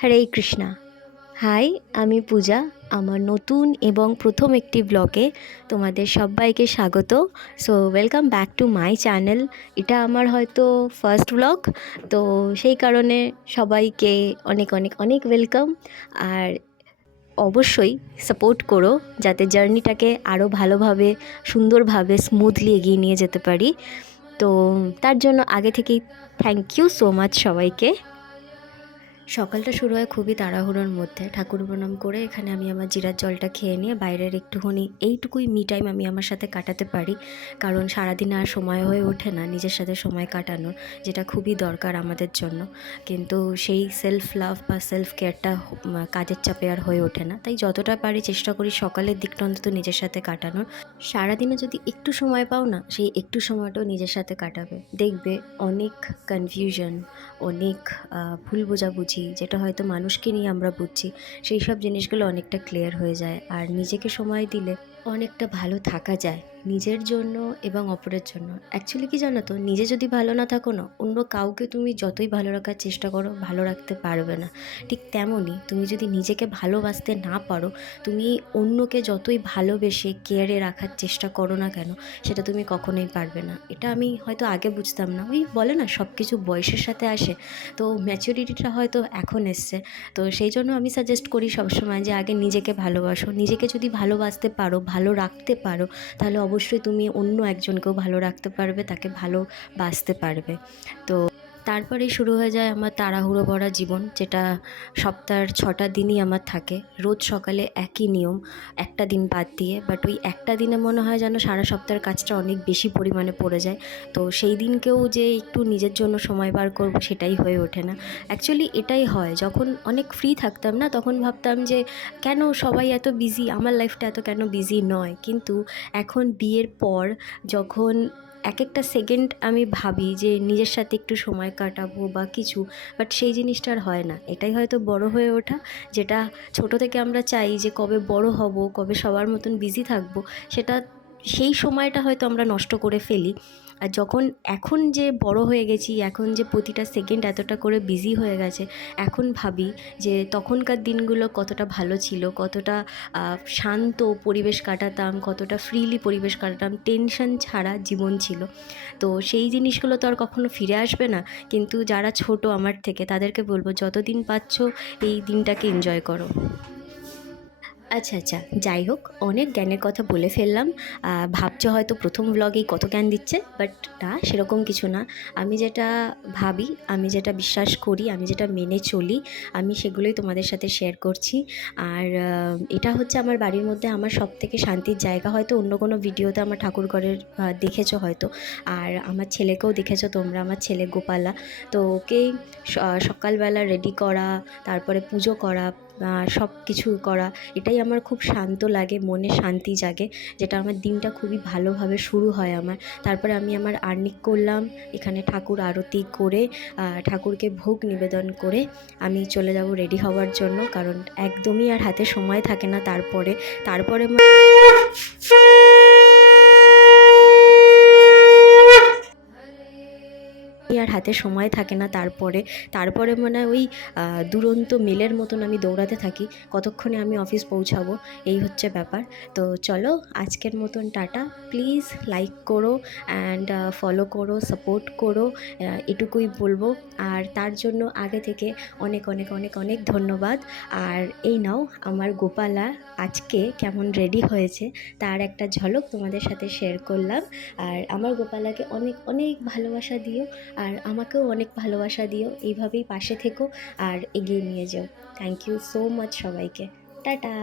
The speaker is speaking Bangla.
হরে কৃষ্ণা। হাই, আমি পূজা। আমার নতুন এবং প্রথম একটি ব্লগে তোমাদের সবাইকে স্বাগত। So welcome back to my channel. এটা আমার হয়তো ফার্স্ট ব্লগ, তো সেই কারণে সবাইকে অনেক অনেক অনেক ওয়েলকাম। আর অবশ্যই সাপোর্ট করো যাতে জার্নিটাকে আরও ভালোভাবে, সুন্দরভাবে, স্মুথলি এগিয়ে নিয়ে যেতে পারি। তো তার জন্য আগে থেকেই থ্যাংক ইউ সো মাচ সবাইকে। সকালটা শুরু হয় খুবই তাড়াহুড়োর মধ্যে। ঠাকুর প্রণাম করে এখানে আমি আমার জিরার জলটা খেয়ে নিয়ে বাইরের একটুখানি এইটুকুই মি টাইম আমি আমার সাথে কাটাতে পারি, কারণ সারাদিন আর সময় হয়ে ওঠে না নিজের সাথে সময় কাটানোর, যেটা খুবই দরকার আমাদের জন্য। কিন্তু সেই সেলফ লাভ বা সেলফ কেয়ারটা কাজের চাপে আর হয়ে ওঠে না। তাই যতটা পারি চেষ্টা করি সকালের দিকটা অন্তত নিজের সাথে কাটানোর। সারাদিনে যদি একটু সময় পাও না, সেই একটু সময়টাও নিজের সাথে কাটাবে, দেখবে অনেক কনফিউশন, অনেক ভুল বোঝাবুঝি, যেটা হয়তো মানুষকে নিয়ে আমরা বুঝছি, সেই সব জিনিসগুলো অনেকটা ক্লিয়ার হয়ে যায়। আর নিজেকে সময় দিলে অনেকটা ভালো থাকা যায়, নিজের জন্য এবং অপরের জন্য। অ্যাকচুয়ালি কি জানো তো, নিজে যদি ভালো না থাকো না, অন্য কাউকে তুমি যতই ভালো রাখার চেষ্টা করো ভালো রাখতে পারবে না। ঠিক তেমনই তুমি যদি নিজেকে ভালোবাসতে না পারো, তুমি অন্যকে যতই ভালোবেসে কেয়ারে রাখার চেষ্টা করো না কেন, সেটা তুমি কখনোই পারবে না। এটা আমি হয়তো আগে বুঝতাম না, ওই বলে না সব কিছু বয়সের সাথে আসে, তো ম্যাচুরিটিটা হয়তো এখন এসছে। তো সেই জন্য আমি সাজেস্ট করি সবসময় যে আগে নিজেকে ভালোবাসো। নিজেকে যদি ভালোবাসতে পারো, ভালো রাখতে পারো, তাহলে অবশ্যই তুমি অন্য একজনকেও ভালো রাখতে পারবে, তাকে ভালোবাসতে পারবে। তো তারপরেই শুরু হয়ে যায় আমার তাড়াহুড়ো ভরা জীবন, যেটা সপ্তাহের 6টা দিনই আমার থাকে। রোজ সকালে একই নিয়ম, একটা দিন বাদ দিয়ে। বাট ওই একটা দিনে মনে হয় যেন সারা সপ্তাহের কাজটা অনেক বেশি পরিমাণে পড়ে যায়। তো সেই দিনকেও যে একটু নিজের জন্য সময় বার করব, সেটাই হয়ে ওঠে না। অ্যাকচুয়ালি এটাই হয়, যখন অনেক ফ্রি থাকতাম না, তখন ভাবতাম যে কেন সবাই এত বিজি, আমার লাইফটা এত কেন বিজি নয়। কিন্তু এখন বিয়ের পর যখন এক একটা সেকেন্ড আমি ভাবি যে নিজের সাথে একটু সময় কাটাবো বা কিছু, বাট সেই জিনিসটা আর হয় না। এটাই হয়তো বড় হয়ে ওঠা, যেটা ছোট থেকে আমরা চাই যে কবে বড় হব, কবে সবার মতন বিজি থাকবো, সেটা সেই সময়টা হয়তো আমরা নষ্ট করে ফেলি। আর যখন এখন যে বড় হয়ে গেছি, এখন যে প্রতিটা সেকেন্ড এতটা করে বিজি হয়ে গেছে, এখন ভাবি যে তখনকার দিনগুলো কতটা ভালো ছিল, কতটা শান্ত পরিবেশ কাটাতাম, কতটা ফ্রিলি পরিবেশ কাটাতাম, টেনশন ছাড়া জীবন ছিল। তো সেই জিনিসগুলো তো আর কখনো ফিরে আসবে না। কিন্তু যারা ছোট আমার থেকে, তাদেরকে বলবো যতদিন পাচ্ছ এই দিনটাকে এনজয় করো। আচ্ছা আচ্ছা, যাই হোক, অনেক জ্ঞানের কথা বলে ফেললাম। ভাবছো হয়তো প্রথম ব্লগেই কত জ্ঞান দিচ্ছে, বাট না, সেরকম কিছু না। আমি যেটা ভাবি, আমি যেটা বিশ্বাস করি, আমি যেটা মেনে চলি, আমি সেগুলোই তোমাদের সাথে শেয়ার করছি। আর এটা হচ্ছে আমার বাড়ির মধ্যে আমার সবথেকে শান্তির জায়গা। হয়তো অন্য কোনো ভিডিওতে আমার ঠাকুরঘরের দেখেছো হয়তো, আর আমার ছেলেকেও দেখেছো তোমরা, আমার ছেলে গোপালা। তো ওকেই সকালবেলা রেডি করা, তারপরে পুজো করা, সব কিছু করা, এটাই আমার খুব শান্ত লাগে, মনে শান্তি জাগে, যেটা আমার দিনটা খুবই ভালোভাবে শুরু হয় আমার। তারপরে আমি আমার আর্নিক করলাম, এখানে ঠাকুর আরতি করে, ঠাকুরকে ভোগ নিবেদন করে আমি চলে যাব রেডি হওয়ার জন্য, কারণ একদমই আর হাতে সময় থাকে না। তারপরে তারপরে আর হাতে সময় থাকে না। তারপরে মানে ওই দুরন্ত মেলের মতন আমি দৌড়াতে থাকি, কতক্ষণে আমি অফিস পৌঁছাবো, এই হচ্ছে ব্যাপার। তো চলো, আজকের মতন টাটা। প্লিজ লাইক করো অ্যান্ড ফলো করো, সাপোর্ট করো, এটুকুই বলবো। আর তার জন্য আগে থেকে অনেক অনেক অনেক অনেক ধন্যবাদ। আর এই নাও, আমার গোপালা আজকে কেমন রেডি হয়েছে তার একটা ঝলক তোমাদের সাথে শেয়ার করলাম। আর আমার গোপালাকে অনেক অনেক ভালোবাসা দিও, আর আমাকেও অনেক ভালোবাসা দিও। এইভাবেই পাশে থেকো আর এগিয়ে নিয়ে যাও। থ্যাংক ইউ সো মাচ সবাইকে। টাটা।